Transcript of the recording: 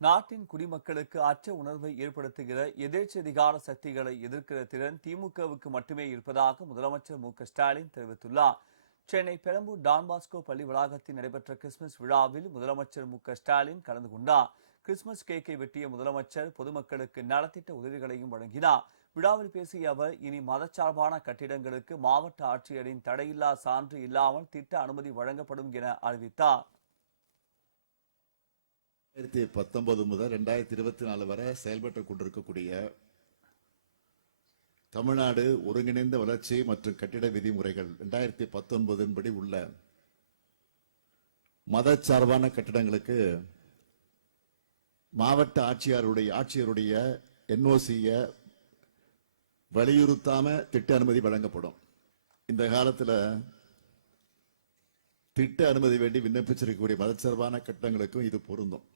நாட்டின் குடிமக்களுக்கு அச்ச உணர்வை ஏற்படுத்துகிற எதேச்சதிகார சக்திகளை எதிர்க்கிற திறன் திமுகவுக்கு மட்டுமே இருப்பதாக முதலமைச்சர் மு.க.ஸ்டாலின் தெரிவித்துள்ளார். சென்னை பெரம்பூர் டான்பாஸ்கோ பள்ளி வளாகத்தில் நடைபெற்ற கிறிஸ்துமஸ் விழாவில் முதலமைச்சர் மு.க.ஸ்டாலின் கலந்து கொண்டார். கிறிஸ்துமஸ் கேக்கை வெட்டிய முதலமைச்சர் பொதுமக்களுக்கு நலத்திட்ட உதவிகளையும் வழங்கினார். விழாவில் பேசிய அவர், இனி மதச்சார்பான கட்டிடங்களுக்கு மாவட்ட ஆட்சியரின் தடையில்லா சான்று இல்லாமல் திட்ட அனுமதி வழங்கப்படும் என அறிவித்தார். 2019 முதல் 2024 வரை செயல்பட்டுக் கொண்டிருக்கக்கூடிய தமிழ்நாடு ஒருங்கிணைந்த வளர்ச்சி மற்றும் கட்டிட விதிமுறைகள் 2019 படி உள்ள மதச்சார்பான கட்டிடங்களுக்கு மாவட்ட ஆட்சியருடைய NOC வலியுறுத்தாம திட்ட அனுமதி வழங்கப்படும். இந்த காலத்துல திட்ட அனுமதி வேண்டி விண்ணப்பிச்சிருக்கக்கூடிய மதச்சார்பான கட்டடங்களுக்கும் இது பொருந்தும்.